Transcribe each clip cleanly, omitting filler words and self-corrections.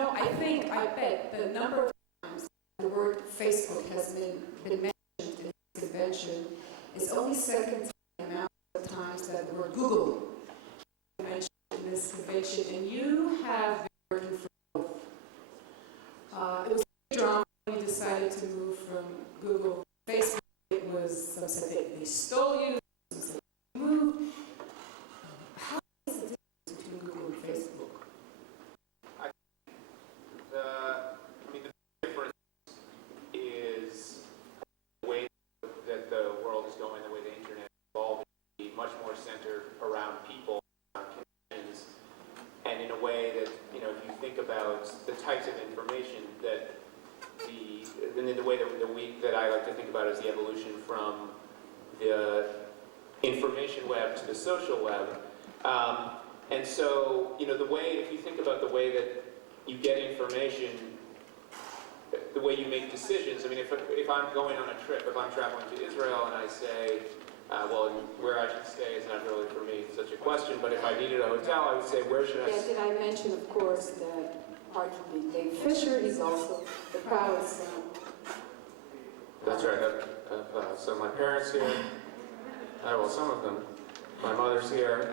know, I bet the number of times the word Facebook has been mentioned in this convention is only second to the amount of times that the word Google is mentioned in this convention, and you have been working for both. It was a drama when you decided to move from Google to Facebook. It was, some said they stole you, some said you moved. How is the difference between Google and Facebook? The difference is the way that the world is going, the way the internet is evolving, much more centered around people, around connections, and in a way that, if you think about the types of information that the way that I like to think about is the evolution from the information web to the social web. And so, the way, if you think about the way that you get information, the way you make decisions, if I'm going on a trip, if I'm traveling to Israel and I say, well, where I should stay is not really for me such a question, but if I needed a hotel, I would say, where should I stay? Did I mention, of course, that arguably Dave Fischer, he's also the proudest son. That's right. So my parents here, well, some of them, my mother's here,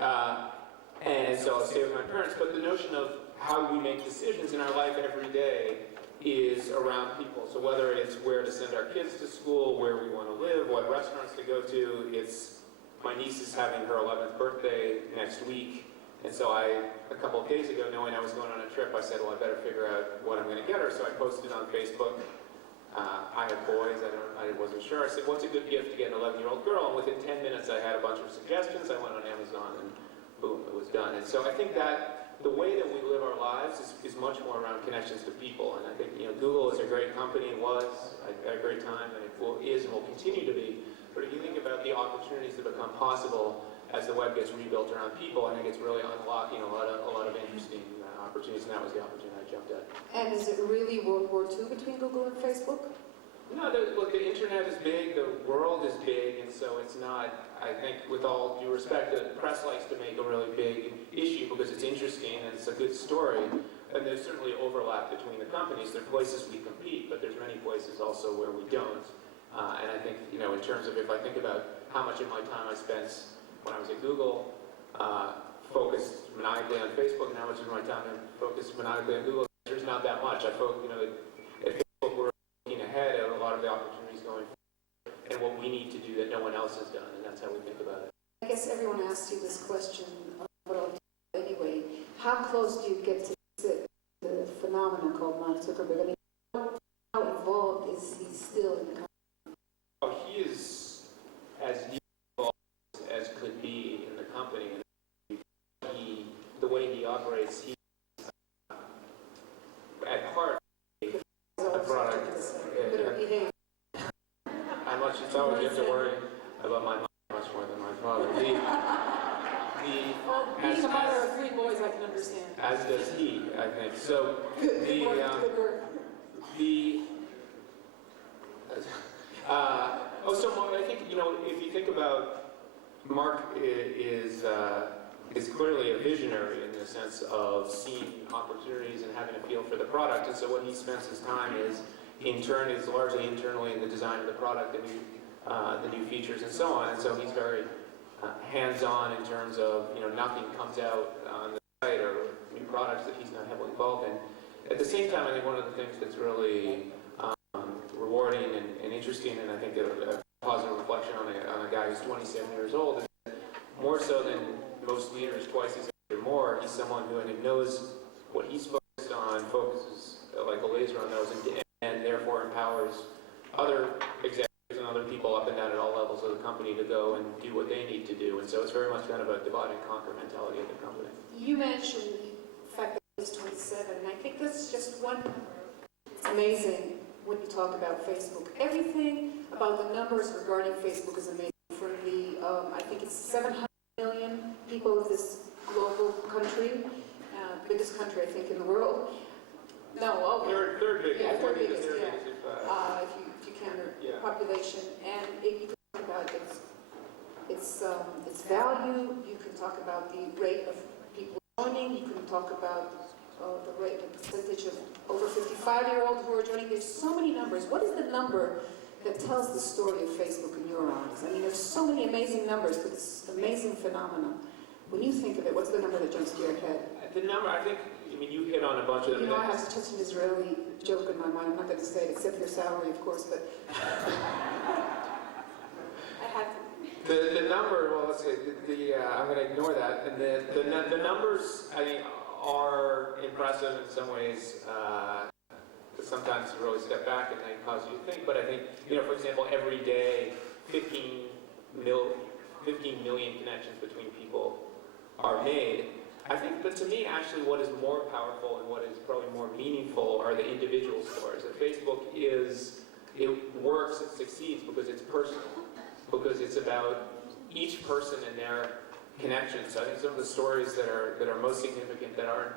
and so I'll stay with my parents. But the notion of how we make decisions in our life every day is around people. So whether it's where to send our kids to school, where we want to live, what restaurants to go to, it's my niece is having her 11th birthday next week. And so a couple of days ago, knowing I was going on a trip, I said, well, I better figure out what I'm going to get her. So I posted on Facebook. I have boys, I wasn't sure. I said, what's a good gift to get an 11-year-old girl? And within 10 minutes, I had a bunch of suggestions. I went on Amazon and boom, it was done. And so I think that the way that we live our lives is much more around connections to people. And I think, Google is a great company, was at a great time, and it is and will continue to be. But if you think about the opportunities that become possible as the web gets rebuilt around people, I think it's really unlocking a lot of interesting opportunities, and that was the opportunity I jumped at. And is it really World War II between Google and Facebook? No, look, the internet is big, the world is big, and so it's not, I think, with all due respect, the press likes to make a really big issue because it's interesting and it's a good story, and there's certainly overlap between the companies. There are places we compete, but there's many places also where we don't. And I think, in terms of if I think about how much of my time I spent when I was at Google, focused maniacally on Facebook, and how much of my time I focused maniacally on Google, there's not that much. At Facebook, we're looking ahead at a lot of the opportunities going forward and what we need to do that no one else has done, and that's how we think about it. I guess everyone asks you this question, but I'll do it anyway. How close do you get to the phenomenon called Mark Zuckerberg? How involved is he still in the company? Oh, he is as involved as could be in the company, and the way he operates, he's at heart a product. It's always you have to worry about my mom much more than my father. Being a mother of 3 boys, I can understand. As does he, I think. So so Mark, I think, if you think about Mark is clearly a visionary in the sense of seeing opportunities and having a feel for the product. And so what he spends his time is largely internally in the design of the product, the new features and so on. And so he's very hands-on in terms of, nothing comes out on the site or new products that he's not heavily involved in. At the same time, I think one of the things that's really rewarding and interesting, and I think a positive reflection on a guy who's 27 years old, is that more so than most leaders, twice as or more, he's someone who knows what he's focused on, focuses like a laser on those, and therefore empowers other executives and other people up and down at all levels of the company to go and do what they need to do. And so it's very much kind of a divide and conquer mentality of the company. You mentioned the fact that he's 27, and I think that's just one. It's amazing when you talk about Facebook. Everything about the numbers regarding Facebook is amazing. From the, I think it's 700 million people of this global country, biggest country, I think, in the world. No, third biggest. Yeah, third biggest, yeah. If you count the population. And you can talk about its value, you can talk about the rate of people joining, you can talk about the rate, the percentage of 5-year-olds who are joining. There's so many numbers. What is the number that tells the story of Facebook in your eyes? I mean, there's so many amazing numbers to this amazing phenomenon. When you think of it, what's the number that jumps to your head? The number, I think, I mean, you hit on a bunch of them. You know, I have such an Israeli joke in my mind. I'm not going to say it, except your salary, of course, but I had to. The number, well, let's see, I'm going to ignore that. And the numbers, I mean, are impressive in some ways. Sometimes you really step back and they cause you to think. But I think, you know, for example, every day, 15 million connections between people are made. I think, but to me, actually, what is more powerful and what is probably more meaningful are the individual stories. That Facebook it works, it succeeds because it's personal, because it's about each person and their connections. So I think some of the stories that are most significant, that aren't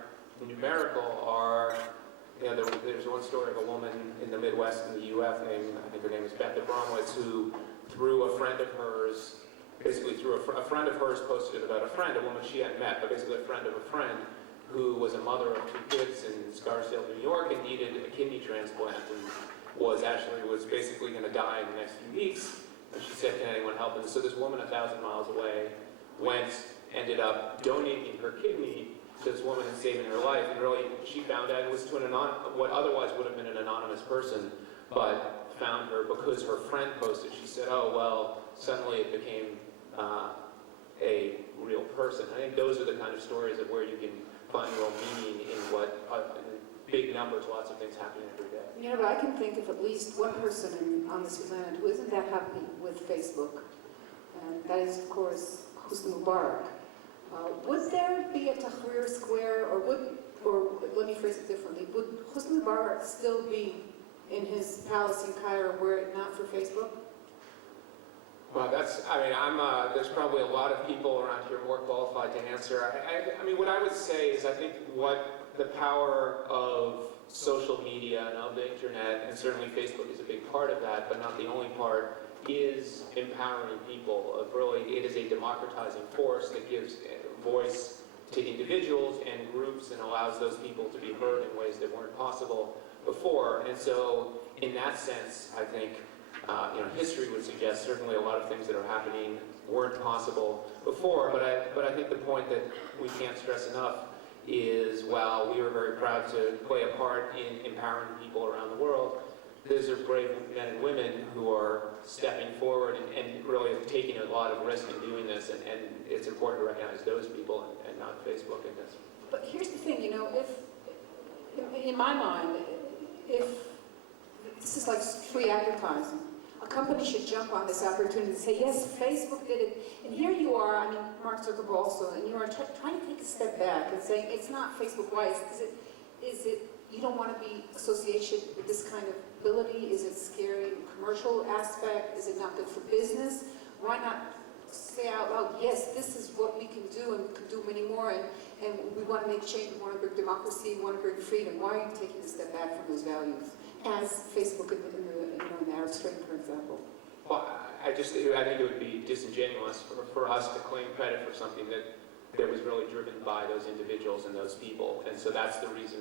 numerical, are, you know, there's one story of a woman in the Midwest in the UF named, I think her name is Beth Abramowitz, who through a friend of hers, basically through a friend of hers posted about a friend, a woman she hadn't met, but basically a friend of a friend, who was a mother of 2 kids in Scarsdale, New York, and needed a kidney transplant, and was basically going to die in the next few weeks. And she said, "Can anyone help?" And so this woman 1,000 miles away ended up donating her kidney to this woman and saving her life. And really, she found out it was to what otherwise would have been an anonymous person, but found her because her friend posted. She said, "Oh, well," suddenly it became a real person. I think those are the kind of stories of where you can find real meaning in what, in big numbers, lots of things happening every day. You know, but I can think of at least one person on this planet who isn't that happy with Facebook, and that is, of course, Hosni Mubarak. Would there be a Tahrir Square, or let me phrase it differently, would Hosni Mubarak still be in his palace in Cairo were it not for Facebook? Well, there's probably a lot of people around here more qualified to answer. I mean, what I would say is I think what the power of social media and of the internet, and certainly Facebook is a big part of that, but not the only part, is empowering people. It is a democratizing force that gives voice to individuals and groups and allows those people to be heard in ways that weren't possible before. And so, in that sense, I think history would suggest certainly a lot of things that are happening weren't possible before. But I think the point that we can't stress enough is, while we are very proud to play a part in empowering people around the world, those are brave men and women who are stepping forward and really taking a lot of risk in doing this, and it's important to recognize those people and not Facebook in this. But here's the thing, if in my mind, if this is like free advertising, a company should jump on this opportunity and say, yes, Facebook did it, and here you are, Mark Zuckerberg also, and you are trying to take a step back and saying, it's not Facebook. Why? Is it you don't want to be associated with this kind of ability? Is it scary in commercial aspect? Is it not good for business? Why not say out loud, yes, this is what we can do, and we can do many more, and we want to make change, we want to bring democracy, we want to bring freedom. Why are you taking a step back from those values? As Facebook in the Arab Spring, for example. Well, I think it would be disingenuous for us to claim credit for something that was really driven by those individuals and those people. And so that's the reason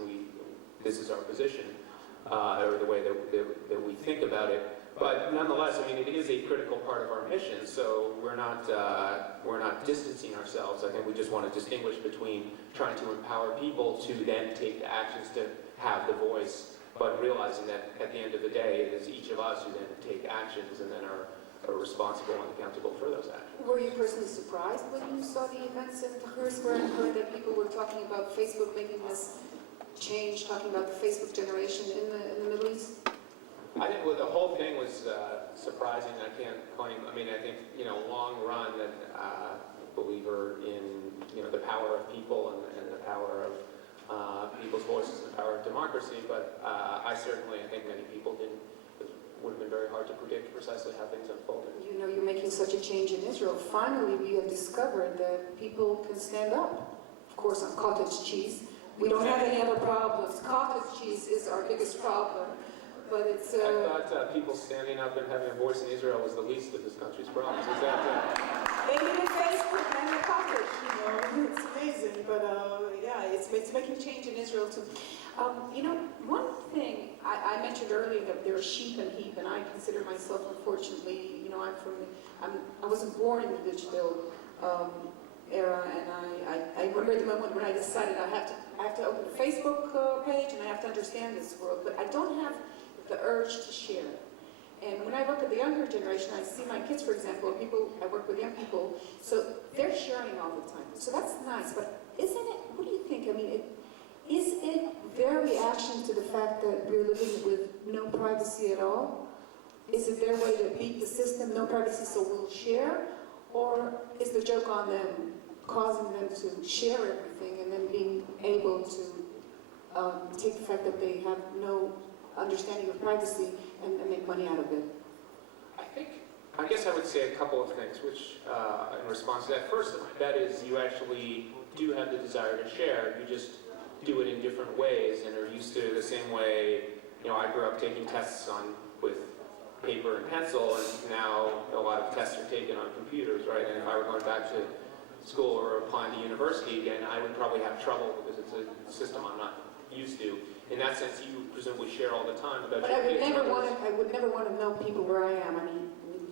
this is our position, or the way that we think about it. But nonetheless, it is a critical part of our mission. So we're not distancing ourselves. I think we just want to distinguish between trying to empower people to then take the actions to have the voice, but realizing that at the end of the day, it is each of us who then take actions and then are responsible and accountable for those actions. Were you personally surprised when you saw the events in Tahrir Square and heard that people were talking about Facebook making this change, talking about the Facebook generation in the Middle East? I think the whole thing was surprising. I can't claim, I think, long run that believer in, the power of people and the power of people's voices and the power of democracy, but I think many people would have been very hard to predict precisely how things unfolded. You're making such a change in Israel. Finally, we have discovered that people can stand up, of course, on cottage cheese. We don't have any other problems. Cottage cheese is our biggest problem, but it's... I thought people standing up and having a voice in Israel was the least of this country's problems. Is that... Maybe the Facebook and the cottage, it's amazing, but it's making change in Israel too. You know, one thing, I mentioned earlier that there's sheep and heap, and I consider myself, unfortunately, you know, I wasn't born in the digital era, and I remember the moment when I decided I have to open a Facebook page, and I have to understand this world, but I don't have the urge to share. And when I look at the younger generation, I see my kids, for example, people, I work with young people, so they're sharing all the time. So that's nice, but isn't it, what do you think? I mean, is it their reaction to the fact that we're living with no privacy at all? Is it their way to beat the system, no privacy, so we'll share? Or is the joke on them, causing them to share everything and then being able to take the fact that they have no understanding of privacy and make money out of it? I guess I would say a couple of things, which in response to that, first, that is you actually do have the desire to share, you just do it in different ways and are used to the same way, you know, I grew up taking tests with paper and pencil, and now a lot of tests are taken on computers, right? And if I were going back to school or applying to university again, I would probably have trouble because it's a system I'm not used to. In that sense, you presumably share all the time about but your kids. I would never want to know people where I am. I mean,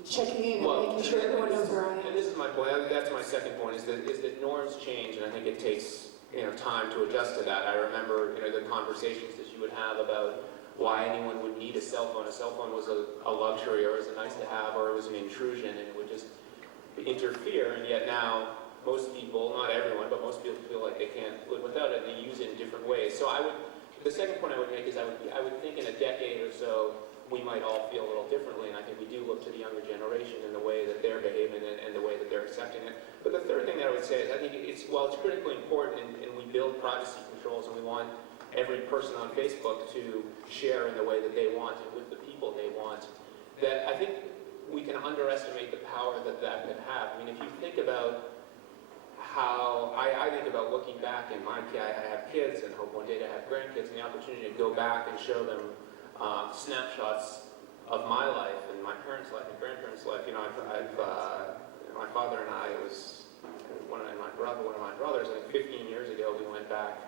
checking in and making sure everyone knows where I am. And this is my point. That's my second point. Is that norms change, and I think it takes time to adjust to that. I remember the conversations that you would have about why anyone would need a cell phone. A cell phone was a luxury, or it was a nice to have, or it was an intrusion, and it would just interfere. And yet now, most people, not everyone, but most people feel like they can't live without it, and they use it in different ways. So the second point I would make is I would think in a decade or so, we might all feel a little differently, and I think we do look to the younger generation in the way that they're behaving and the way that they're accepting it. But the third thing that I would say is I think while it's critically important and we build privacy controls and we want every person on Facebook to share in the way that they want and with the people they want, that I think we can underestimate the power that can have. I mean, if you think about how I think about looking back, and I have kids and hope one day to have grandkids, and the opportunity to go back and show them snapshots of my life and my parents' life and grandparents' life. My father and I, it was one of my brothers, I think 15 years ago, we went back,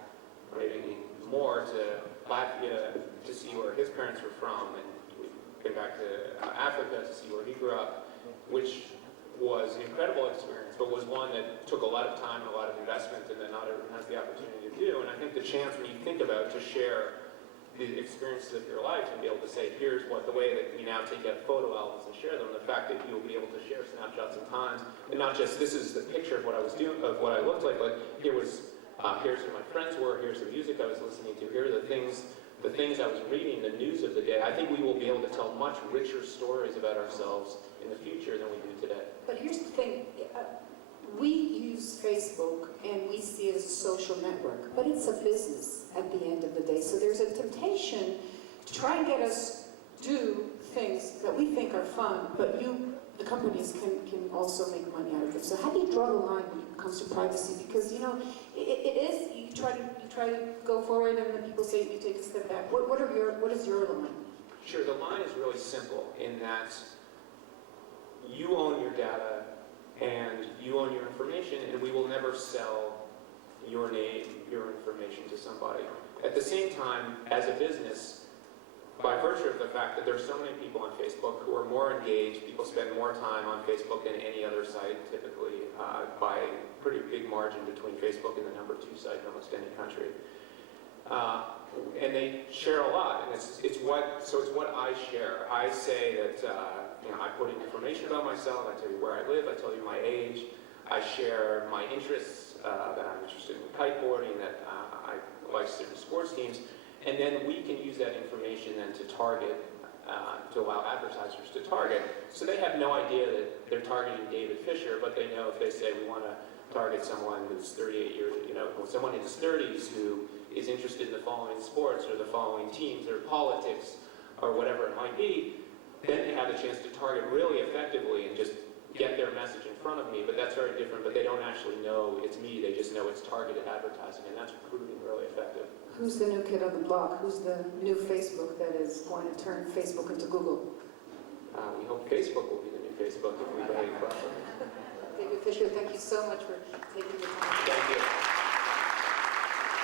maybe more, to Latvia to see where his parents were from, and we came back to Africa to see where he grew up, which was an incredible experience, but was one that took a lot of time and a lot of investment, and that not everyone has the opportunity to do. And I think the chance when you think about to share the experiences of your life and be able to say, here's the way that we now take out photo albums and share them, the fact that you'll be able to share snapshots and times, and not just this is the picture of what I was doing, of what I looked like, but here's who my friends were, here's the music I was listening to, here are the things I was reading, the news of the day. I think we will be able to tell much richer stories about ourselves in the future than we do today. But here's the thing. We use Facebook and we see it as a social network, but it's a business at the end of the day. So there's a temptation to try and get us do things that we think are fun, but the companies can also make money out of it. So how do you draw the line when it comes to privacy? Because it is, you try to go forward and then people say you take a step back. What is your line? Sure, the line is really simple in that you own your data and you own your information, and we will never sell your name, your information to somebody. At the same time, as a business, by virtue of the fact that there's so many people on Facebook who are more engaged, people spend more time on Facebook than any other site, typically, by a pretty big margin between Facebook and the number 2 site in almost any country. And they share a lot, and it's what I share. I say that I put in information about myself. I tell you where I live. I tell you my age. I share my interests, that I'm interested in kiteboarding, that I like certain sports teams, and then we can use that information then to target, to allow advertisers to target. So they have no idea that they're targeting David Fischer, but they know if they say we want to target someone who's 38 years, someone in his 30s who is interested in the following sports or the following teams or politics or whatever it might be, then they have a chance to target really effectively and just get their message in front of me. But that's very different, but they don't actually know it's me, they just know it's targeted advertising, and that's proving really effective. Who's the new kid on the block? Who's the new Facebook that is going to turn Facebook into Google? We hope Facebook will be the new Facebook if we behave properly. David Fischer, thank you so much for taking the time. Thank you.